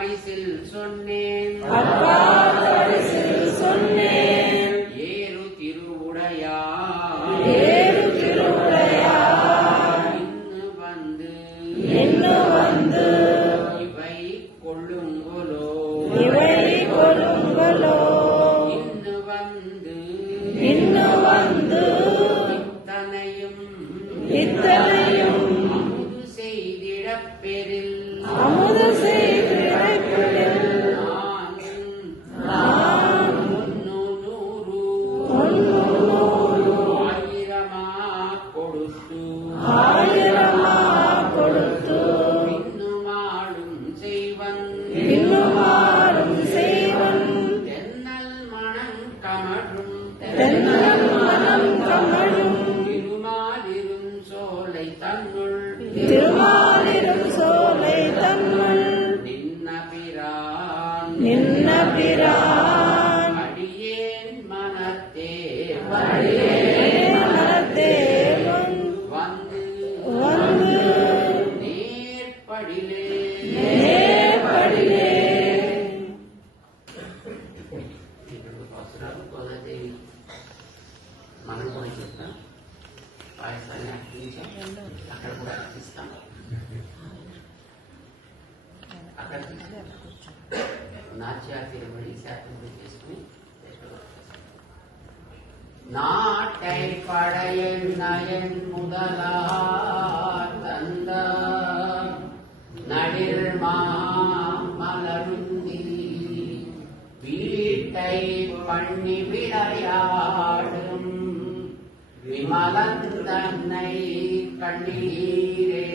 பரிசில் சொன்னேன் ஏறு திருவுடையார் இன்னு வந்து இவை கொள்ளுங்கொலோ இன்னு வந்து இத்தனையும் அமுது செய்திடப்பெறில் நான் முன்னூறு ஆயிரமா கொடுத்து இன்னுமாடும் செய்வன் தென்னல் மனம் கமழும் திருமாலிரும் சோலை தன்னுள் நின்ன பிரான் அடியேன் மனத்தே வந்து நேர்படிலே గోదాదేవి మనం కూడా చెప్తాం పాయసాన్ని అర్పించాం అక్కడ కూడా అర్పిస్తాం అక్కడ நாச்சியாத்திருமணி சேத்தம் చేసుకుని நாட்டை படையன் நயன் முதலார் தந்த நடிர்மா மலருந்தி வீட்டை பண்ணி விளையாடும் விமலன் தன்னை கண்ணீரே